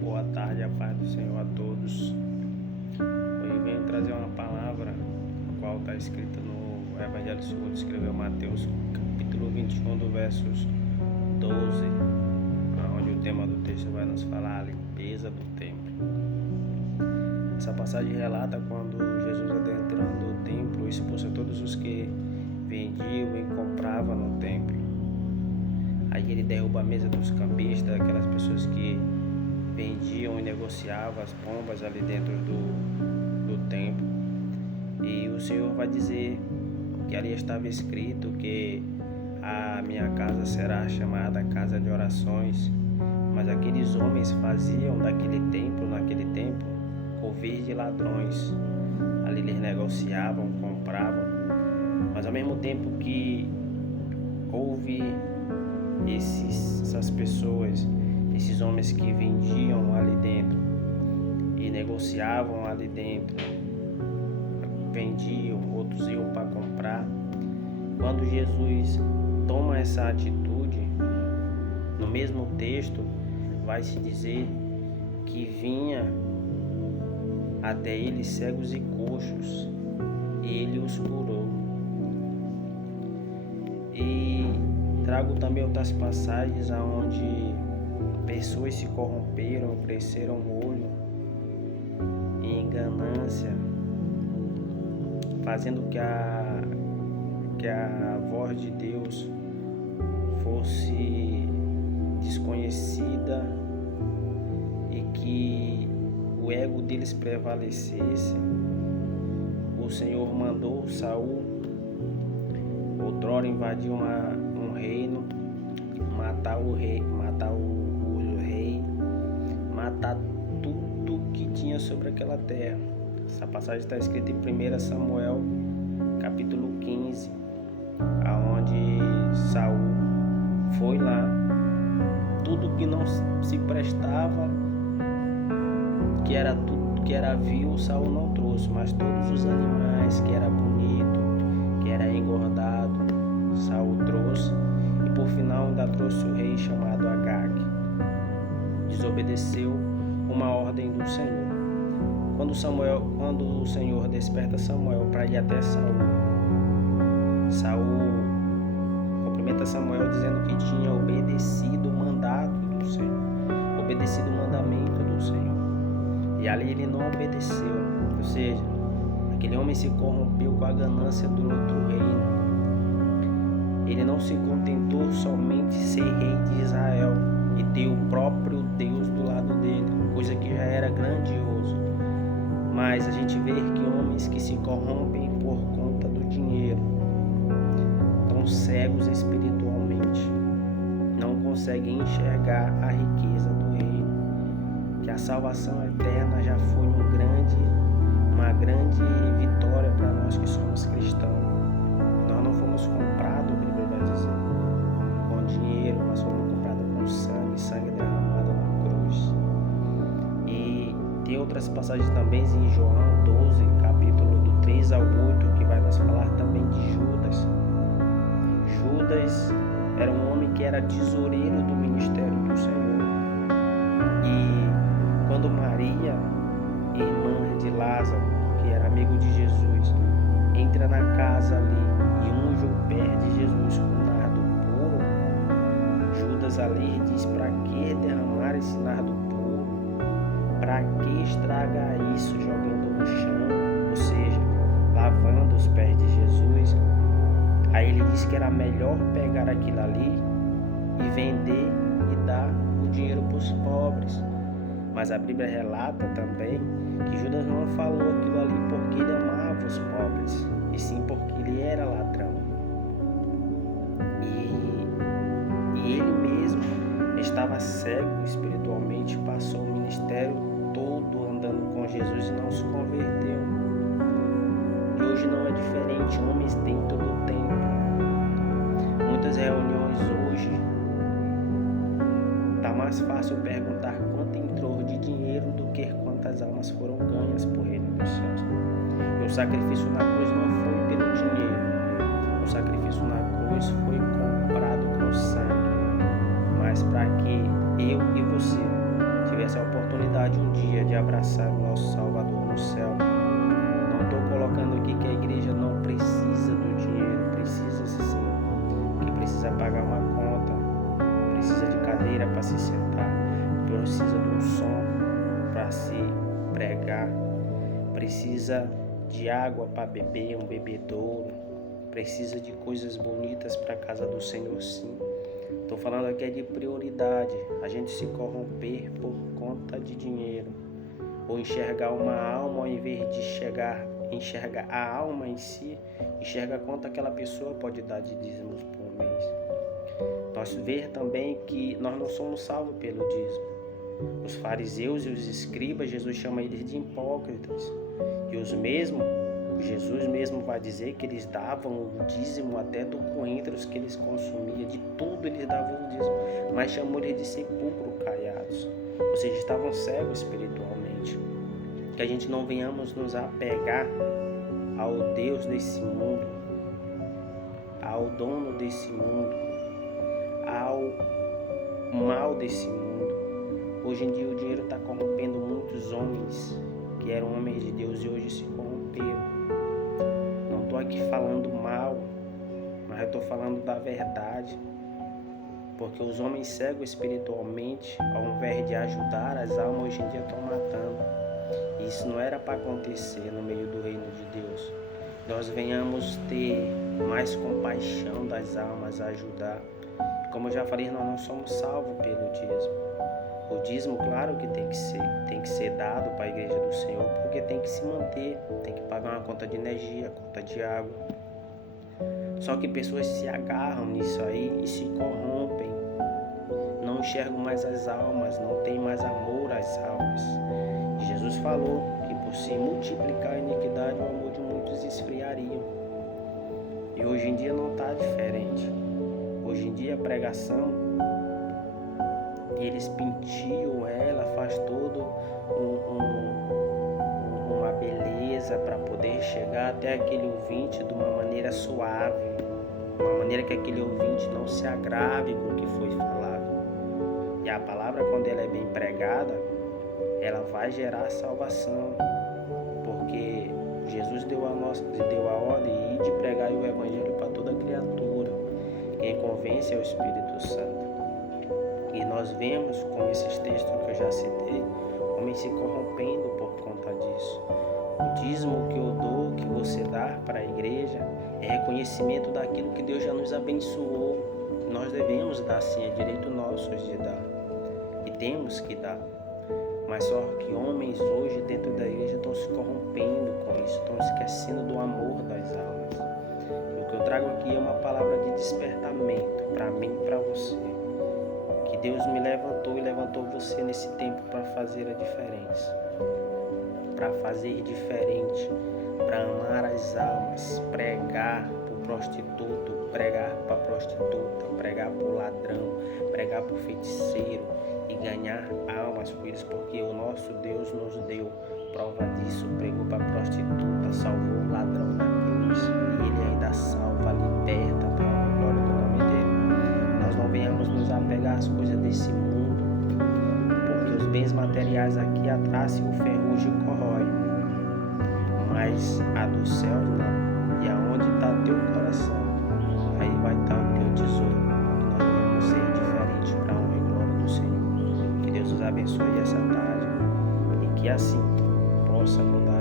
Boa tarde, a paz do Senhor a todos. Hoje venho trazer uma palavra, a qual está escrita no Evangelho segundo escreveu Mateus, capítulo 21, do versos 12, onde o tema do texto vai nos falar a limpeza do templo. Essa passagem relata quando Jesus, adentrando o templo, expulsa todos os que vendiam e compravam no templo. Aí ele derruba a mesa dos cambistas, aquelas pessoas que vendiam e negociavam as pombas ali dentro do templo. E o Senhor vai dizer que ali estava escrito que a minha casa será chamada casa de orações, mas aqueles homens faziam naquele tempo, covil de ladrões. Ali eles negociavam, compravam, mas ao mesmo tempo que houve essas pessoas, esses homens que vendiam ali dentro e negociavam ali dentro, vendiam, outros iam para comprar. Quando Jesus toma essa atitude, no mesmo texto vai se dizer que vinha até eles cegos e coxos e ele os curou. E trago também outras passagens onde pessoas se corromperam, cresceram o olho em ganância, fazendo que a voz de Deus fosse desconhecida e que o ego deles prevalecesse. O Senhor mandou Saul, outrora invadir um reino, matar tudo que tinha sobre aquela terra. Essa passagem está escrita em 1 Samuel, capítulo 15, aonde Saul foi lá, tudo que não se prestava, que era vil, Saul não trouxe, mas todos os animais que era bonito, que era engordado, Saul trouxe, e por final ainda trouxe o rei chamado Agag. Desobedeceu uma ordem do Senhor. Quando o Senhor desperta Samuel para ir até Saul cumprimenta Samuel dizendo que tinha obedecido o mandato do Senhor, obedecido o mandamento do Senhor. E ali ele não obedeceu, ou seja, aquele homem se corrompeu com a ganância do outro reino. Ele não se contentou somente ser rei de Israel e ter o próprio Deus do lado dele, coisa que já era grandioso. Mas a gente vê que homens que se corrompem por conta do dinheiro, estão cegos espiritualmente, não conseguem enxergar a riqueza do reino, que a salvação eterna já foi uma grande vitória para nós que somos cristãos. Nós não fomos comprados, a Bíblia vai dizer, com dinheiro, nós fomos comprados com sangue derramado na cruz. E tem outras passagens também em João 12, capítulo do 3 ao 8, que vai nos falar também de Judas. Judas era um homem que era tesoureiro do ministério do Senhor. E quando Maria, irmã de Lázaro, que era amigo de Jesus, entra na casa ali e unge o pé de Jesus com nardo puro, Judas ali diz: para que derramar esse nardo puro? Para que estragar isso jogando no chão? Ou seja, lavando os pés de Jesus. Aí ele disse que era melhor pegar aquilo ali e vender e dar o dinheiro para os pobres. Mas a Bíblia relata também que Judas não falou aquilo ali porque ele amava os pobres, e sim porque ele era ladrão. E ele mesmo estava cego espiritualmente, passou o ministério todo andando com Jesus e não se converteu. E hoje não é diferente, homens têm todo o tempo. Muitas reuniões hoje, está mais fácil perguntar quanto entrou de dinheiro do que quantas almas foram ganhas por reino dos céus. E o sacrifício na cruz não foi pelo dinheiro, o sacrifício na cruz foi comprado com sangue, mas para que eu e você essa oportunidade um dia de abraçar o nosso Salvador no céu. Não estou colocando aqui que a igreja não precisa do dinheiro, precisa sim, que precisa pagar uma conta, precisa de cadeira para se sentar, precisa de um som para se pregar, precisa de água para beber, um bebedouro, precisa de coisas bonitas para a casa do Senhor, sim. Estou falando aqui de prioridade, a gente se corromper por conta de dinheiro, ou enxergar uma alma ao invés de enxergar a alma em si, enxerga quanto aquela pessoa pode dar de dízimos por mês. Nós ver também que nós não somos salvos pelo dízimo. Os fariseus e os escribas, Jesus chama eles de hipócritas, e os mesmos, Jesus mesmo vai dizer que eles davam o dízimo até do coentros que eles consumiam, de tudo eles davam o dízimo, mas chamou eles de sepulcro caiados, ou seja, estavam cegos espiritualmente. Que a gente não venhamos nos apegar ao Deus desse mundo, ao dono desse mundo, ao mal desse mundo. Hoje em dia o dinheiro está corrompendo muitos homens que eram homens de Deus e hoje se corromperam. Não estou aqui falando mal, mas eu estou falando da verdade. Porque os homens cegos espiritualmente, ao invés de ajudar as almas, hoje em dia estão matando. E isso não era para acontecer no meio do reino de Deus. Nós venhamos ter mais compaixão das almas, a ajudar. Como eu já falei, nós não somos salvos pelo dízimo. O dízimo, claro que tem que ser dado para a igreja do Senhor, porque tem que se manter, tem que pagar uma conta de energia, conta de água. Só que pessoas se agarram nisso aí e se corrompem, não enxergam mais as almas, não tem mais amor às almas. E Jesus falou que por se multiplicar a iniquidade, o amor de muitos esfriaria. E hoje em dia não está diferente. Hoje em dia a pregação, eles pintiam ela, faz todo uma beleza para poder chegar até aquele ouvinte de uma maneira suave, uma maneira que aquele ouvinte não se agrave com o que foi falado. E a palavra, quando ela é bem pregada, ela vai gerar salvação, porque Jesus deu a ordem de pregar o evangelho para toda criatura. Quem convence é o Espírito Santo. E nós vemos, como esses textos que eu já citei, homens se corrompendo por conta disso. O dízimo que eu dou, que você dá para a igreja, é reconhecimento daquilo que Deus já nos abençoou. Nós devemos dar sim, é direito nosso de dar. E temos que dar. Mas só que homens hoje dentro da igreja estão se corrompendo com isso, estão esquecendo do amor das almas. E o que eu trago aqui é uma palavra de despertamento para mim e para você. Que Deus me levantou e levantou você nesse tempo para fazer a diferença. Para fazer diferente, para amar as almas, pregar para o prostituto, pregar para a prostituta, pregar para o ladrão, pregar para o feiticeiro e ganhar almas por eles, porque o nosso Deus nos deu prova disso, pregou para a prostituta, salvou o ladrão na cruz e ele ainda salva, liberta para a glória do nome dele. Nós não venhamos nos apegar às coisas desse mundo, porque os bens materiais aqui a traça e o ferrugem corrói, mas a do céu não. E aonde está teu coração, aí vai estar o teu tesouro. E nós vamos ser diferentes para a honra e glória do Senhor. Que Deus nos abençoe essa tarde e que assim possa mudar